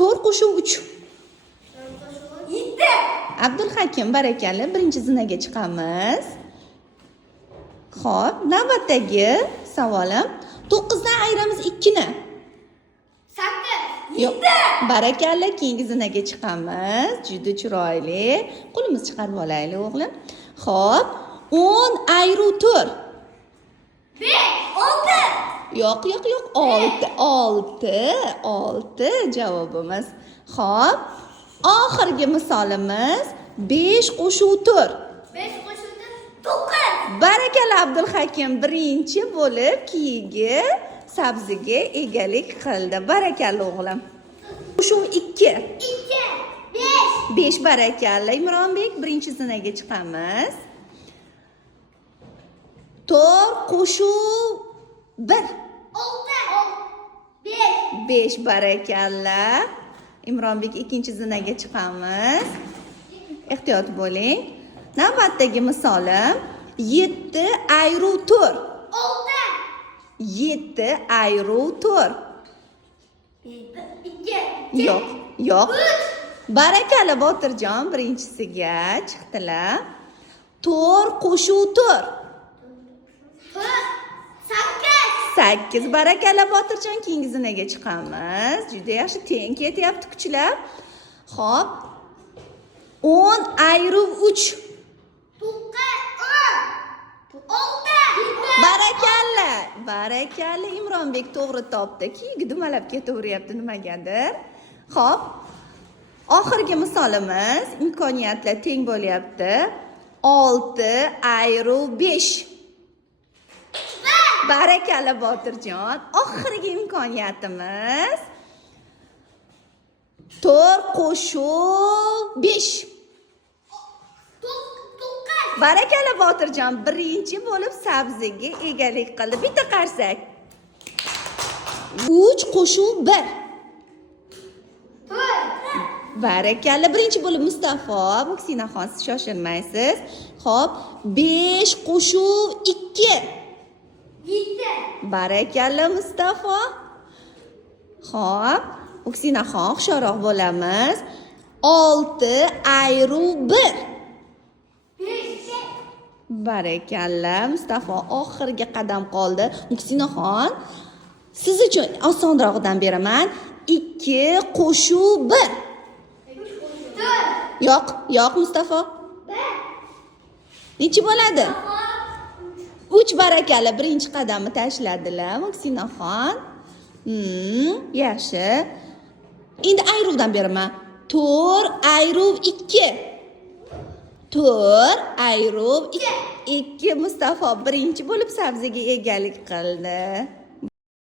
4 qo'shuv 3. 7. Abdulhakim, barakalla. Birinchi zinaga chiqamiz. Xo'p, navbatdagi savolim. 9 dan ayiramiz 2 ni. 8. Yo'q. Barakalla, keyingi zinaga chiqamiz. Juda chiroyli. Qo'limizni chiqarib olaylik, o'g'lim. Xo'p, 10 ayiruv 4. 5. 6. Yo'q, 6 javobimiz. Xo'p, oxirgi misolimiz 5 qo'shuv 4. 5 qo'shildi 9. Barakalla Abdulhakim birinchi bo'lib keyingi sabziga egalik qildi. Barakalla o'g'lim. Qo'shuv 2. 2. 5. 5 barakalla. Imronbek, birinchi zinaga chiqamiz. 4 qo'shuv 1. 6. 5. 5 barakalla. Imronbek, ikkinchi zinaga chiqamiz. Ehtiyot bo'ling. Navbatdagi misolim 7 ayiruv 4. 6. 7 ayiruv 4. 2. Yo'q. Barakalla Botirjon birinchisiga chiqdilar. 4 qo'shuv 4. 8 barakalla Botirjon, keyingi zinaga chiqamiz. Juda yaxshi teng ketyapti kuchlar. Xo'p. 10 ayiruv 3. Barakalla Imronbek to'g'ri topdi. Keyingi dumalab ketaveryapti nimagadir. Xo'p. Oxirgi misolimiz imkoniyatlar teng bo'lyapti. 6 ayiruv 5. Barakalla Botirjon. Oxirgi imkoniyatimiz 4 qo'shuv 5. Barakalla Botirjon birinchi bo'lib sabziga egalik qildi. Bitta qarsak. 3 qo'shuv 1. Barakalla birinchi bo'lib Mustafo, Muksinaxon, siz shoshilmaysiz. Xo'p, 5 qo'shuv 2. 7. Barakalla Mustafo. Xo'p, Muksinaxon hushyorroq bo'lamiz. 6 ayiruv 1. 5. Barakalla Mustafo oxirgi qadam qoldi. Muksinaxon, siz uchun osonrog'idan beraman. 2 qo'shuv 1. 4. Yo'q Mustafo. Nechi bo'ladi? 3 barakalla birinchi qadamni tashladilar Muksinaxon. Yaxshi. Endi ayruvdan beraman. 4 ayiruv 2. 4 ayiruv 2. Mustafo birinchi bo'lib sabziga egalik qildi.